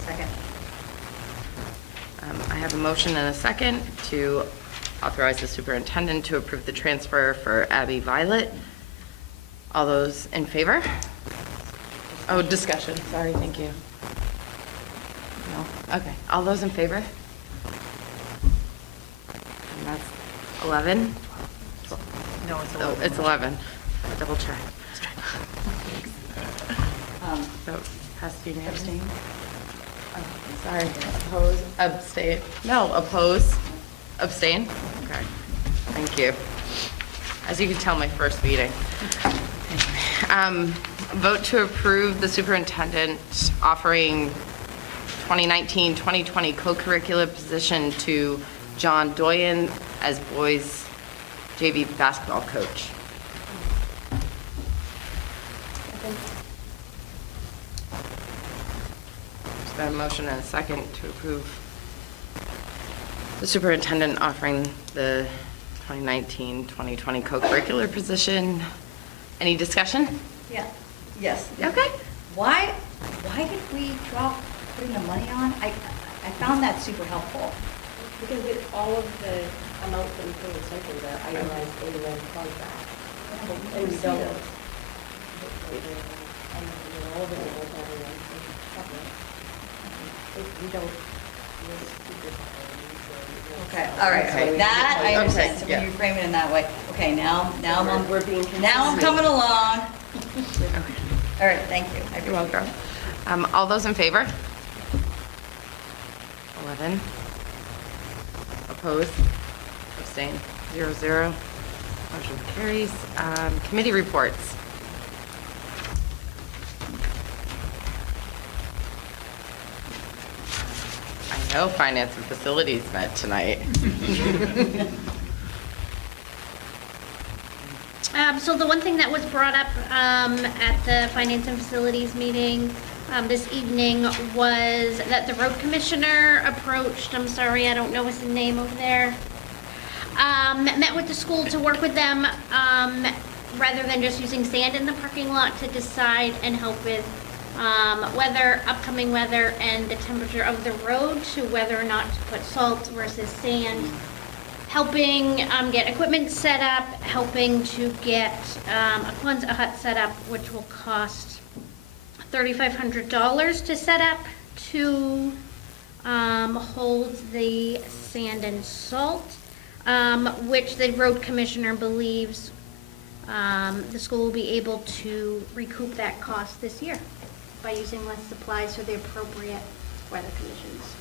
Second. I have a motion and a second to authorize the superintendent to approve the transfer for Abby Violet. All those in favor? Oh, discussion, sorry, thank you. No, okay, all those in favor? And that's 11? No, it's Oh, it's 11. Double check. So, passed unanimously. Oh, sorry, oppose, abstain, no, oppose, abstain? Okay, thank you. As you can tell, my first meeting. Vote to approve the superintendent offering 2019-2020 co-curricular position to John Doyen as boys JV basketball coach. Is there a motion and a second to approve the superintendent offering the 2019-2020 co-curricular position? Any discussion? Yeah, yes. Okay. Why did we drop putting the money on? I found that super helpful. Because with all of the amounts that we pay in centers are itemized in the contract. And we don't. All of it is we don't. Okay, all right, Okay. so that I understand, Okay, so yeah. when you frame it in that way. Okay, now We're being now I'm coming along. Okay. All right, thank you. I You're appreciate welcome. All those in favor? 11. Opposed? Abstain? 0. Motion carries. Committee reports. I know Finance and Facilities met tonight. So the one thing that was brought up at the Finance and Facilities meeting this evening was that the road commissioner approached, I'm sorry, I don't know his name over there, met with the school to work with them rather than just using sand in the parking lot to decide and help with weather, upcoming weather, and the temperature of the road to whether or not to put salt versus sand. Helping get equipment set up, helping to get a Kwanzaa hut set up, which will cost $3,500 to set up to hold the sand and salt, which the road commissioner believes the school will be able to recoup that cost this year by using less supplies for the appropriate weather conditions.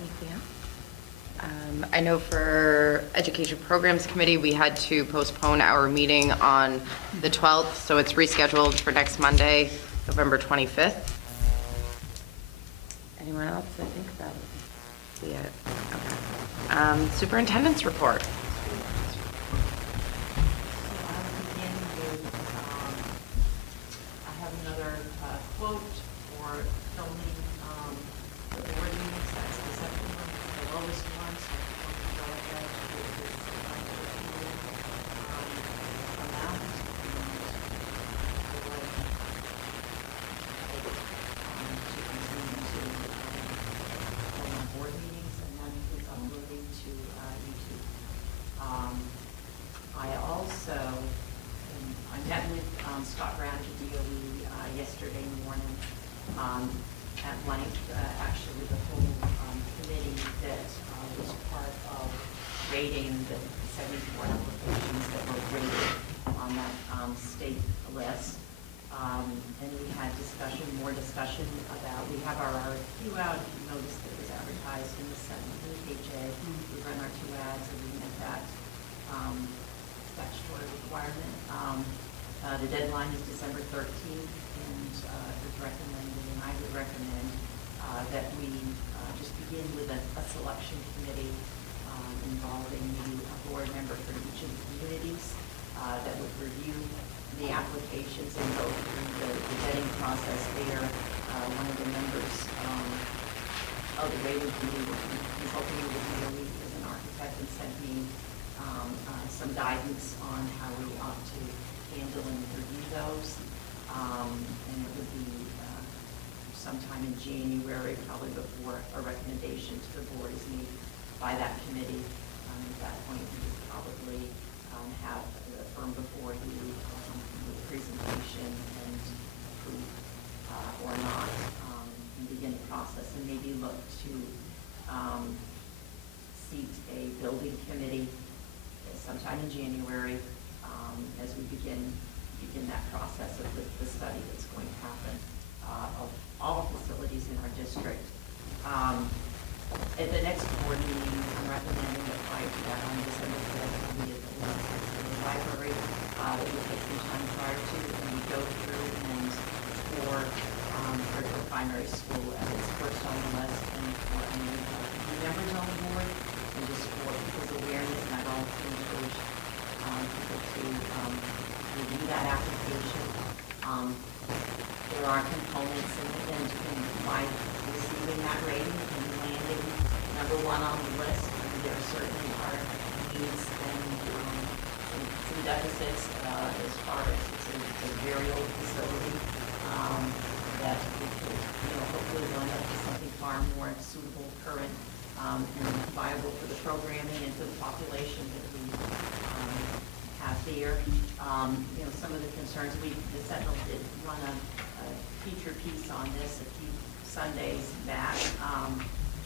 Anything else? I know for Education Programs Committee, we had to postpone our meeting on the 12th, so it's rescheduled for next Monday, November 25th. Anyone else? I think that would be it. Okay. Superintendent's report. So I'll begin with, I have another quote for filming the board meetings. That's the second one, the lowest one, so I'm going to go ahead with this amount. And I would take it to continue to film our board meetings, and that includes uploading to YouTube. I also, I met with Scott Brown at DOE yesterday morning at length, actually the whole committee that was part of rating the 74 applications that were rated on that state list. And we had more discussion about, we have our RFQ out, if you noticed it was advertised in the Senate and the KJ. We run our 2 ads and we met that statutory requirement. The deadline is December 13th, and it was recommended, and I would recommend that we just begin with a selection committee involving a board member for each of the communities that would review the applications and go through the vetting process there. One of the members of the rating committee was consulting with DOE as an architect and sent me some guidance on how we ought to handle and review those. And it would be sometime in January, probably before a recommendation to the board is made by that committee. At that point, we would probably have the firm before you with a presentation and approve or not, and begin the process, and maybe look to seat a building committee sometime in January as we begin that process of the study that's going to happen of all facilities in our district. At the next board meeting, I'm recommending that prior to that on December 5th, we at the library, that we take some time prior to, and we go through and for primary school as it's first on the list, and for any new members on the board, and just for people's awareness, and I'd also encourage people to review that application. There are components in my receiving that rating and landing number 1 on the list, and there certainly are needs and some deficits as far as it's a very old facility that we could, hopefully wind up with something far more suitable, current, and viable for the programming and for the population that we have there. Some of the concerns, the Sentinel did run a feature piece on this a few Sundays back,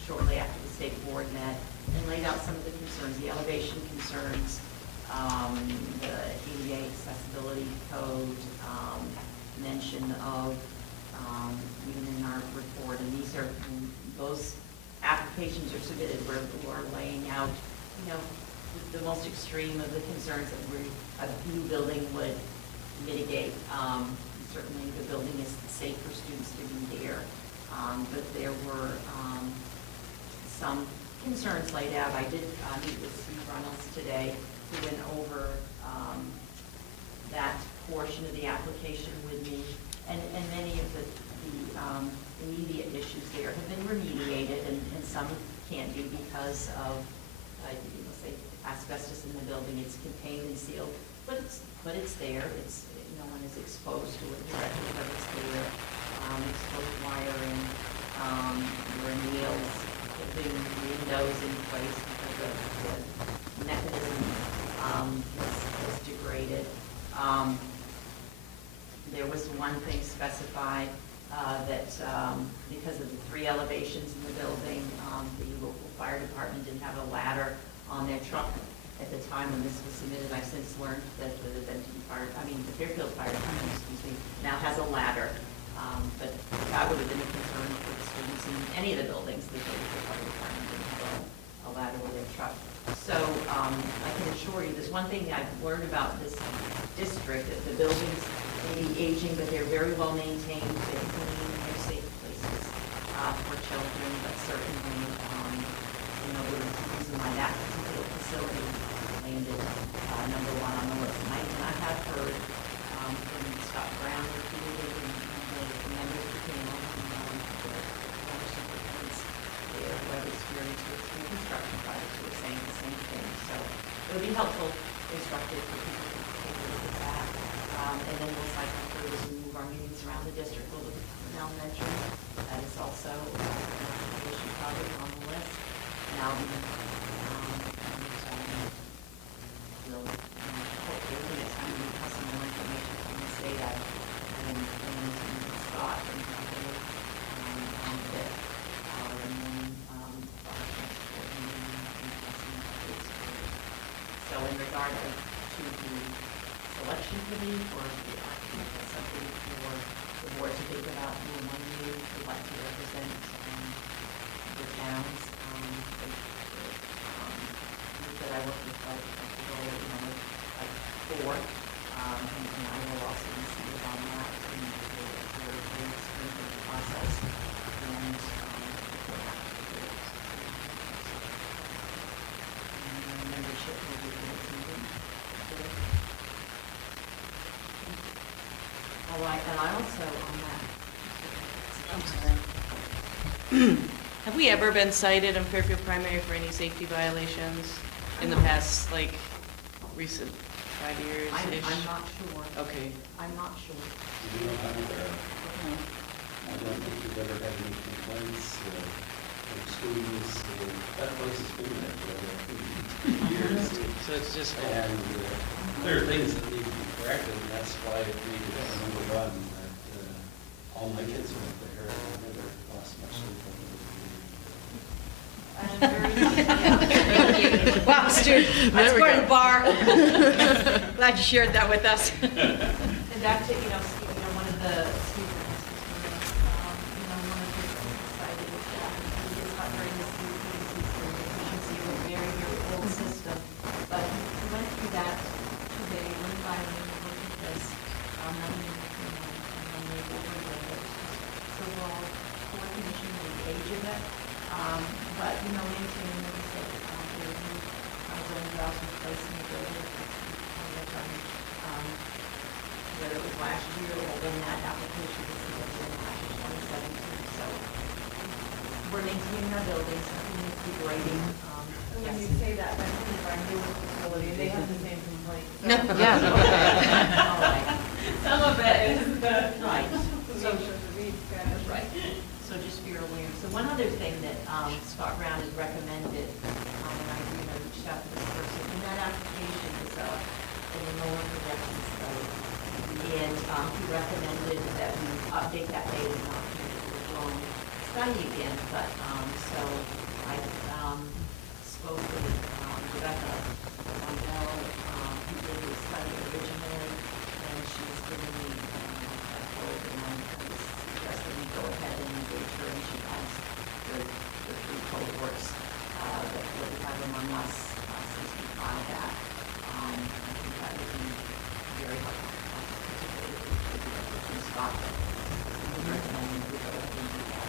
shortly after the state board met, and laid out some of the concerns, the elevation concerns, the ADA accessibility code, mention of, even in our report, and those applications are submitted where we're laying out, the most extreme of the concerns that a new building would mitigate. Certainly the building is safe for students to be there, but there were some concerns laid out. I did meet with Steve Reynolds today, who went over that portion of the application with me, and many of the immediate issues there have been remediated, and some can't be because of, let's say, asbestos in the building. It's contained and sealed, but it's there. It's, no one is exposed to it directly, but it's there. Exposed wiring, there are nails, putting windows in place because of the mechanism was degraded. There was one thing specified that because of the 3 elevations in the building, the local fire department didn't have a ladder on their truck at the time when this was submitted. I've since learned that the Fairfield Fire Department, now has a ladder. But that would have been a concern for the students in any of the buildings that the fire department didn't have a ladder with their truck. So I can assure you, there's one thing I've learned about this district, that the buildings may be aging, but they're very well maintained, they're clean, they're safe places for children, but certainly, there was a reason why that particular facility landed number 1 on the list. And I have heard from Scott Brown repeatedly, and the members who came on, there who have experience with construction projects who are saying the same thing. So it would be helpful, instructive for people to take a look at that. And then we'll cycle through as we move our meetings around the district. We'll look at elementary. That is also an issue probably on the list. And I'll be, we'll hopefully next time we have some more information from the state. I've been Scott and company on that. And then so in regard to the selection committee, or something for the board to think about who among you would like to represent the towns. That I work with, like 4, and I will also be seated on that in the process. And membership will be given to you. All right, and I also on that. I'm sorry. Have we ever been cited on Fairfield Primary for any safety violations in the past, recent 5 years-ish? I'm not sure. Okay. I'm not sure. You know, I don't think we've ever had any complaints from students. That place has been there for over 2 years. So it's just. And there are things that need to be corrected, and that's why it needed number 1 that all my kids went there and I never lost much sleep over Wow, Stu, let's go to the bar. Glad you shared that with us. And back to, Steve, one of the students, one of his decided that he is covering this new efficiency of a very, very old system. But he went through that today, one by one, looked at this, and then they overlaid it. So we're all coordination with the age of it. But, maintaining the state of continuity, zoning laws in place in the building, whether it was last year or when that application was submitted in March of 2017. So we're maintaining our buildings, nothing needs degrading. So when you say that, that's kind of our newest facility, they have the same complaint. So. No. Yeah. All right. Some of it is the. Right. So, the weeds kind of. right. So just be aware. So one other thing that Scott Brown has recommended, and I reached out to this person, in that application is an enrollment projection study. And he recommended that we update that data, not do the wrong study again. But so I spoke with Rebecca Mondell, who did the study originally, and she's given me a quote, and I suggested we go ahead and engage her, and she has the 3 cohorts that we have among us since we filed that. I think that would be very helpful, particularly in Scotland. We recommend that we go ahead and do that.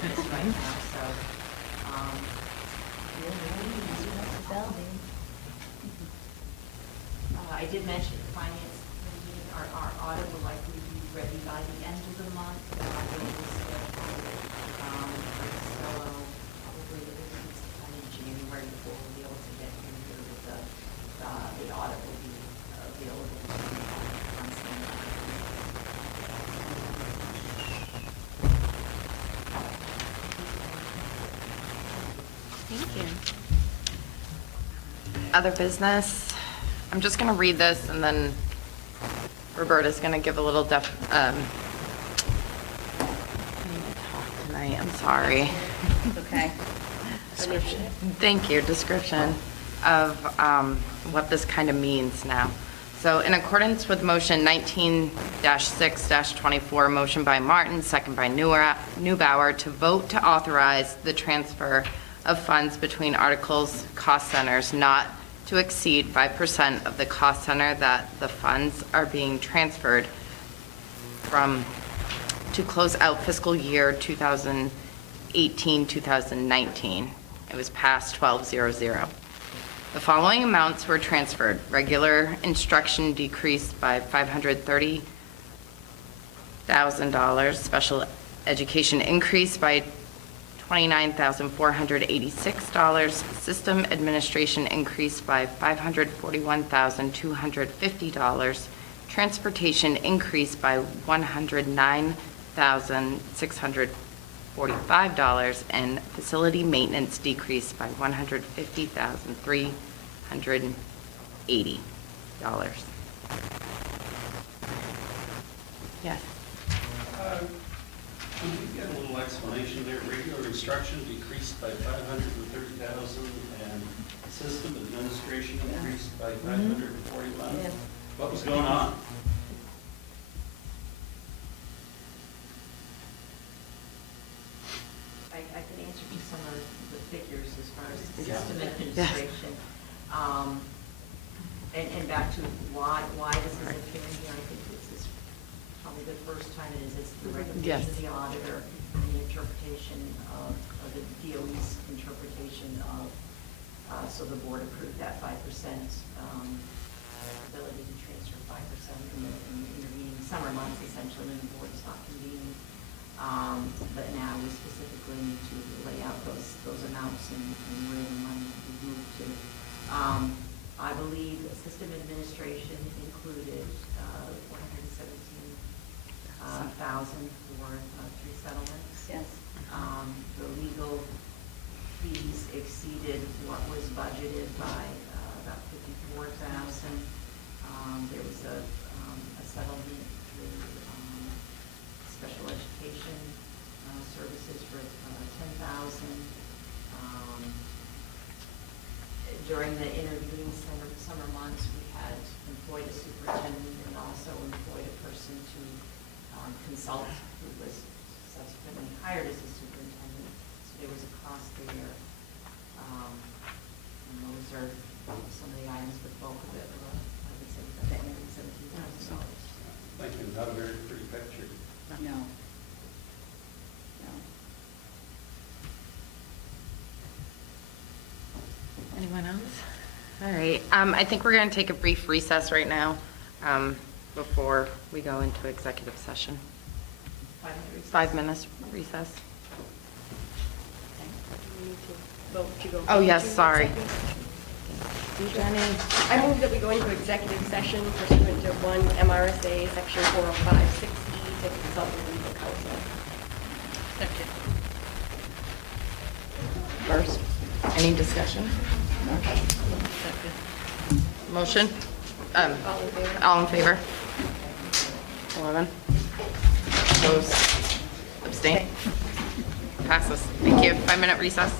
this right now, so, I did mention the finance committee, our audit will likely be ready by the end of the month. It was scheduled, so probably sometime in January before we'll be able to get in here with the audit will be available on standby. Thank you. Other business. I'm just going to read this, and then Roberta's going to give a little I need to talk tonight. I'm sorry. Okay. Description. Thank you. Description of what this kind of means now. So in accordance with motion 19-6-24, motion by Martin, second by Newbauer, to vote to authorize the transfer of funds between articles cost centers not to exceed 5% of the cost center that the funds are being transferred from to close out fiscal year 2018-2019. It was passed 12-0-0. The following amounts were transferred. Regular instruction decreased by $530,000. Special education increased by $29,486. System administration increased by $541,250. Transportation increased by $109,645, and facility maintenance decreased by $150,380. Yes. Can we get a little explanation there? Regular instruction decreased by 530,000 and system administration increased by 541. Yeah. What was going on? I can answer to some of the figures as far as the Yeah. system administration. And back to why this is appearing here, I think this is probably the first time it is, it's the recommendation of the auditor and the interpretation of the DOE's interpretation of, so the board approved that 5% ability to transfer 5% in the intervening summer months, essentially, when the board is not convening. But now we specifically need to lay out those amounts and where the money will be moved to. I believe the system administration included $417,000 for 3 settlements. Yes. The legal fees exceeded what was budgeted by about $54,000. There was a settlement through special education services for $10,000. During the intervening summer months, we had employed a superintendent and also employed a person to consult, who was subsequently hired as a superintendent. So there was a cost there. And those are some of the items, but bulk of it were, I would say, about $117,000. Thank you. Not a very pretty picture. No. Anyone else? All right. I think we're going to take a brief recess right now before we go into executive session. 5 minutes recess. Oh, yes, sorry. Jenny. I move that we go into executive session pursuant to 1 MRSA Section 405-6E to consult with legal counsel. Second. First, any discussion? Motion? All in favor? 11. Opposed? Abstain? Passes. Thank you. 5-minute recess.